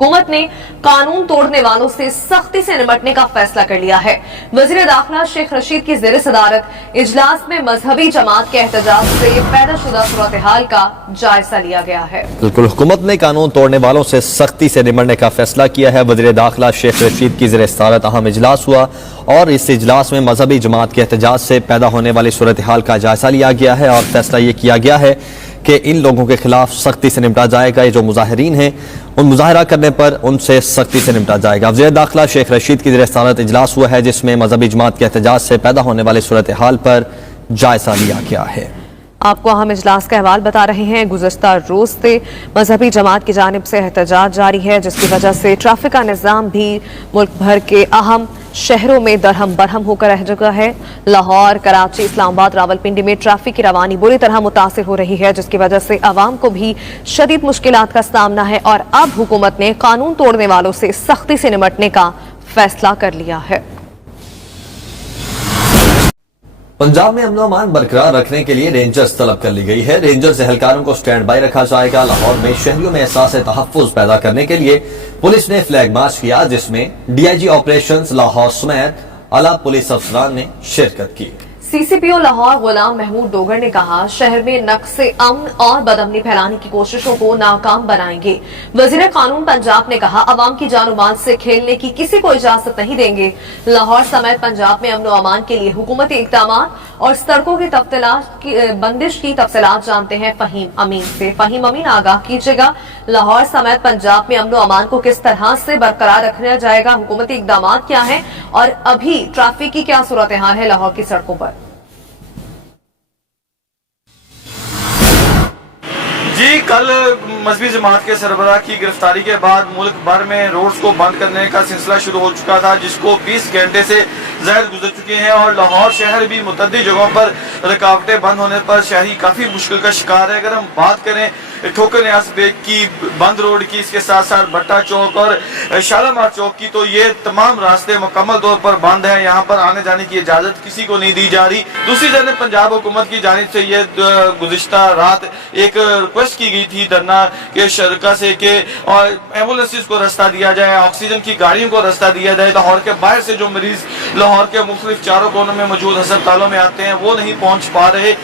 हुकूमत ने कानून तोड़ने वालों से सख्ती से निपटने का फैसला कर लिया है। वज़ीर दाखिला शेख रशीद की ज़ेर सदारत इजलास में मजहबी जमात के एहतजाज से पैदाशुदा सूरत-ए-हाल का जायजा लिया गया है। बिल्कुल, हुकूमत ने कानून तोड़ने वालों से सख्ती से निपटने का फैसला किया है। वज़ीर दाखिला शेख रशीद की ज़ेर सदारत अहम इजलास हुआ और इस इजलास में मजहबी जमात के एहतजाज से पैदा होने वाली सूरत-ए-हाल का जायजा लिया गया है और फैसला ये किया गया है कि इन लोगों के खिलाफ सख्ती से निपटा जाएगा। ये जो मुजाहिरीन हैं उन मुजाहरा करने पर उनसे सख्ती से निपटा जाएगा। वज़ीर दाखिला शेख रशीद की ज़ेर सदारत इजलास हुआ है जिसमें मजहबी जमात के एहतजाज से पैदा होने वाले सूरत हाल पर जायजा लिया गया है। आपको अहम इजलास का अहवाल बता रहे हैं। गुज़श्ता रोज से मजहबी जमात की जानिब से एहतजाज जारी है जिसकी वजह से ट्रैफिक का निज़ाम भी मुल्क भर के अहम शहरों में दरहम बरहम होकर रह चुका है। लाहौर, कराची, इस्लामाबाद, रावलपिंडी में ट्रैफिक की रवानी बुरी तरह मुतासिर हो रही है जिसकी वजह से आवाम को भी शदीद मुश्किलात का सामना है और अब हुकूमत ने कानून तोड़ने वालों से सख्ती से निपटने का फैसला कर लिया है। पंजाब में अमन अमान बरकरार रखने के लिए रेंजर्स तलब कर ली गई है। रेंजर्स एहलकारों को स्टैंड बाई रखा जाएगा। लाहौर में शहरियों में एहसास तहफ़्फ़ुज़ पैदा करने के लिए पुलिस ने फ्लैग मार्च किया जिसमें डीआईजी ऑपरेशंस लाहौर समेत आला पुलिस अफसरान ने शिरकत की। सीसीपीओ लाहौर गुलाम महमूद डोगर ने कहा, शहर में नक्शे अमन और बदअमनी फैलाने की कोशिशों को नाकाम बनाएंगे। वजीर कानून पंजाब ने कहा, अवाम की जान माल से खेलने की किसी को इजाजत नहीं देंगे। लाहौर समेत पंजाब में अमन अमान के लिए हुकूमती इक़दाम और सड़कों की बंदिश की तफसीलात जानते हैं फहीम अमीन से। फहीम अमीन, आगाह कीजिएगा, लाहौर समेत पंजाब में अमन अमान को किस तरह से बरकरार रखा जाएगा, हुकूमती इक़दाम क्या है और अभी ट्रैफिक की क्या सूरत हाल है लाहौर की सड़कों पर? जी, कल मजहबी जमात के सरबराह की गिरफ्तारी के बाद मुल्क भर में रोड्स को बंद करने का सिलसिला शुरू हो चुका था जिसको 20 घंटे से ज़ायद गुजर चुके हैं और लाहौर शहर भी मुतअद्दिद जगहों पर रुकावटें बंद होने पर शहरी काफ़ी मुश्किल का शिकार है। अगर हम बात करें ठोकर न्यास बेग की, बंद रोड की, इसके साथ साथ भट्टा चौक और शालामार चौक की, तो ये तमाम रास्ते मुकम्मल तौर पर बंद हैं। यहाँ पर आने जाने की इजाज़त किसी को नहीं दी जा रही। दूसरी जानब पंजाब हुकूमत की जानिब से ये गुज़िश्ता रात एक रिक्वेस्ट की गई थी धरना के शरका से कि एम्बुलेंसेस को रास्ता दिया जाए, ऑक्सीजन की गाड़ियों को रास्ता दिया जाए। लाहौर के बाहर से जो मरीज लाहौर के मुख्तलिफ चारों कोनों में मौजूद अस्पतालों में आते हैं वो नहीं पहुँच पा रहे।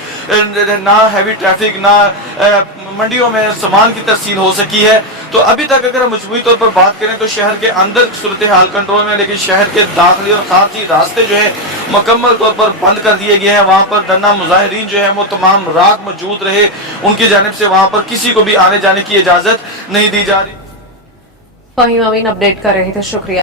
ना हैवी ट्रैफिक, ना मंडियों में सामान की तरसील हो सकी है। तो अभी तक अगर हम मजमूई तौर पर बात करें तो शहर के अंदर सूरत हाल कंट्रोल में, लेकिन शहर के दाखिली और खारजी रास्ते जो है मुकम्मल तौर पर बंद कर दिए गए हैं। वहाँ पर धरना मुजाहिरीन जो है वो तमाम रात मौजूद रहे, उनकी जानिब से वहाँ पर किसी को भी आने जाने की इजाजत नहीं दी जा रही। फहीम अमीन अपडेट कर रहे थे, शुक्रिया।